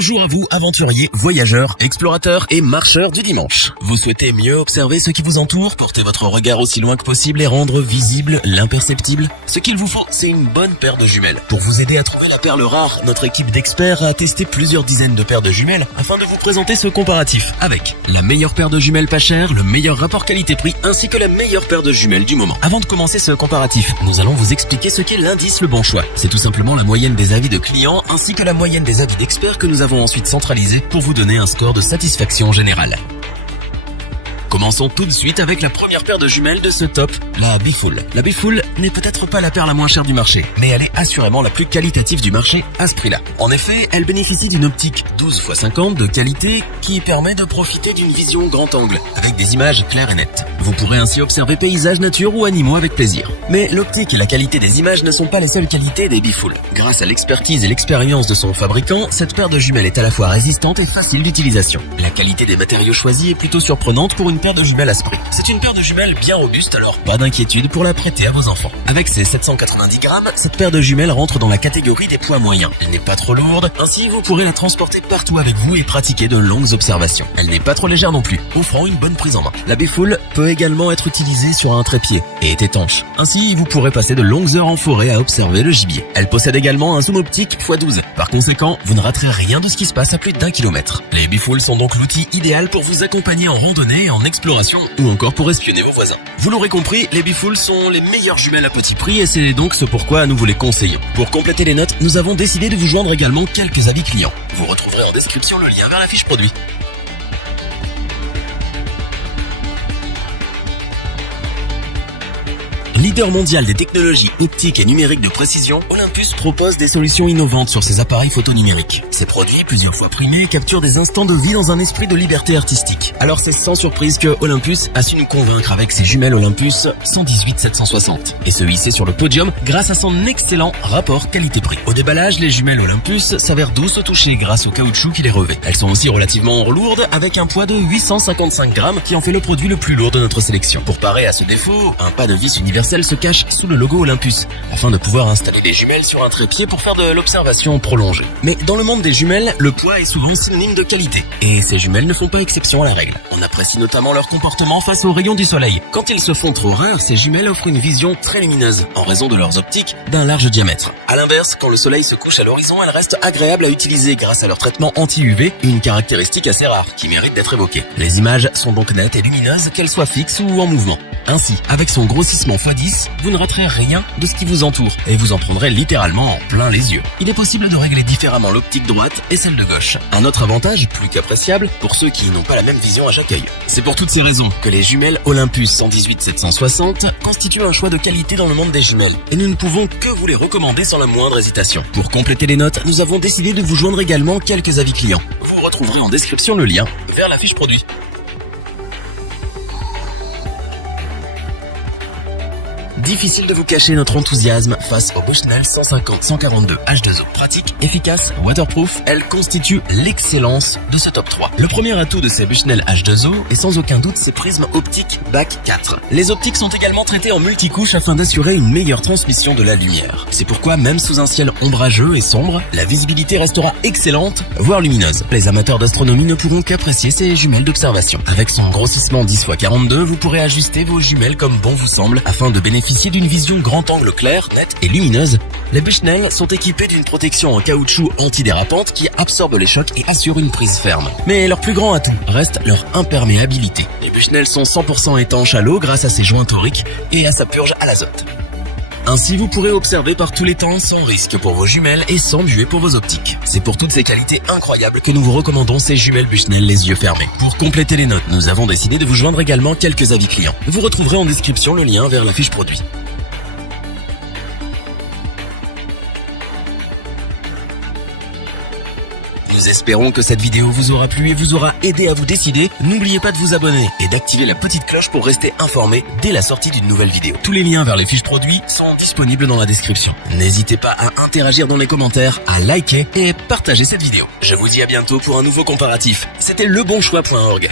Bonjour à vous, aventuriers, voyageurs, explorateurs et marcheurs du dimanche. Vous souhaitez mieux observer ce qui vous entoure, porter votre regard aussi loin que possible et rendre visible l'imperceptible? Ce qu'il vous faut, c'est une bonne paire de jumelles. Pour vous aider à trouver la perle rare, notre équipe d'experts a testé plusieurs dizaines de paires de jumelles afin de vous présenter ce comparatif avec la meilleure paire de jumelles pas chère, le meilleur rapport qualité-prix ainsi que la meilleure paire de jumelles du moment. Avant de commencer ce comparatif, nous allons vous expliquer ce qu'est l'indice Le Bon Choix. C'est tout simplement la moyenne des avis de clients ainsi que la moyenne des avis d'experts que nous avons ensuite centralisé pour vous donner un score de satisfaction générale. Commençons tout de suite avec la première paire de jumelles de ce top, la Bifool. La Bifool n'est peut-être pas la paire la moins chère du marché, mais elle est assurément la plus qualitative du marché à ce prix-là. En effet, elle bénéficie d'une optique 12x50 de qualité qui permet de profiter d'une vision grand angle, avec des images claires et nettes. Vous pourrez ainsi observer paysages, nature ou animaux avec plaisir. Mais l'optique et la qualité des images ne sont pas les seules qualités des Bifool. Grâce à l'expertise et l'expérience de son fabricant, cette paire de jumelles est à la fois résistante et facile d'utilisation. La qualité des matériaux choisis est plutôt surprenante pour une paire de jumelles à ce prix. C'est une paire de jumelles bien robuste, alors pas d'inquiétude pour la prêter à vos enfants. Avec ses 790 grammes, cette paire de jumelles rentre dans la catégorie des poids moyens. Elle n'est pas trop lourde, ainsi vous pourrez la transporter partout avec vous et pratiquer de longues observations. Elle n'est pas trop légère non plus, offrant une bonne prise en main. La Bifool peut également être utilisée sur un trépied et est étanche. Ainsi, vous pourrez passer de longues heures en forêt à observer le gibier. Elle possède également un zoom optique x12. Par conséquent, vous ne raterez rien de ce qui se passe à plus d'1 kilomètre. Les Bifool sont donc l'outil idéal pour vous accompagner en randonnée et en exploration ou encore pour espionner vos voisins. Vous l'aurez compris, les Bifool sont les meilleures jumelles à petit prix et c'est donc ce pourquoi nous vous les conseillons. Pour compléter les notes, nous avons décidé de vous joindre également quelques avis clients. Vous retrouverez en description le lien vers la fiche produit. Leader mondial des technologies optiques et numériques de précision, Olympus propose des solutions innovantes sur ses appareils photo numériques. Ces produits, plusieurs fois primés, capturent des instants de vie dans un esprit de liberté artistique. Alors c'est sans surprise que Olympus a su nous convaincre avec ses jumelles Olympus 118-760 et se hisser sur le podium grâce à son excellent rapport qualité-prix. Au déballage, les jumelles Olympus s'avèrent douces au toucher grâce au caoutchouc qui les revêt. Elles sont aussi relativement lourdes avec un poids de 855 grammes qui en fait le produit le plus lourd de notre sélection. Pour parer à ce défaut, un pas de vis universel se cache sous le logo Olympus, afin de pouvoir installer des jumelles sur un trépied pour faire de l'observation prolongée. Mais dans le monde des jumelles, le poids est souvent synonyme de qualité, et ces jumelles ne font pas exception à la règle. On apprécie notamment leur comportement face aux rayons du soleil. Quand ils se font trop rares, ces jumelles offrent une vision très lumineuse, en raison de leurs optiques d'un large diamètre. À l'inverse, quand le soleil se couche à l'horizon, elles restent agréables à utiliser grâce à leur traitement anti-UV, une caractéristique assez rare, qui mérite d'être évoquée. Les images sont donc nettes et lumineuses, qu'elles soient fixes ou en mouvement. Ainsi, avec son grossissement x10, vous ne raterez rien de ce qui vous entoure et vous en prendrez littéralement en plein les yeux. Il est possible de régler différemment l'optique droite et celle de gauche. Un autre avantage, plus qu'appréciable, pour ceux qui n'ont pas la même vision à chaque œil. C'est pour toutes ces raisons que les jumelles Olympus 118-760 constituent un choix de qualité dans le monde des jumelles et nous ne pouvons que vous les recommander sans la moindre hésitation. Pour compléter les notes, nous avons décidé de vous joindre également quelques avis clients. Vous retrouverez en description le lien vers la fiche produit. Difficile de vous cacher notre enthousiasme face au Bushnell 150-142 H2O. Pratique, efficace, waterproof, elle constitue l'excellence de ce top 3. Le premier atout de ces Bushnell H2O est sans aucun doute ses prismes optiques BAC 4. Les optiques sont également traitées en multicouches afin d'assurer une meilleure transmission de la lumière. C'est pourquoi même sous un ciel ombrageux et sombre, la visibilité restera excellente, voire lumineuse. Les amateurs d'astronomie ne pourront qu'apprécier ces jumelles d'observation. Avec son grossissement 10x42, vous pourrez ajuster vos jumelles comme bon vous semble afin de bénéficier d'une vision grand angle claire, nette et lumineuse. Les Bushnell sont équipés d'une protection en caoutchouc antidérapante qui absorbe les chocs et assure une prise ferme. Mais leur plus grand atout reste leur imperméabilité. Les Bushnell sont 100% étanches à l'eau grâce à ses joints toriques et à sa purge à l'azote. Ainsi, vous pourrez observer par tous les temps sans risque pour vos jumelles et sans buée pour vos optiques. C'est pour toutes ces qualités incroyables que nous vous recommandons ces jumelles Bushnell les yeux fermés. Pour compléter les notes, nous avons décidé de vous joindre également quelques avis clients. Vous retrouverez en description le lien vers la fiche produit. Nous espérons que cette vidéo vous aura plu et vous aura aidé à vous décider. N'oubliez pas de vous abonner et d'activer la petite cloche pour rester informé dès la sortie d'une nouvelle vidéo. Tous les liens vers les fiches produits sont disponibles dans la description. N'hésitez pas à interagir dans les commentaires, à liker et partager cette vidéo. Je vous dis à bientôt pour un nouveau comparatif. C'était lebonchoix.org.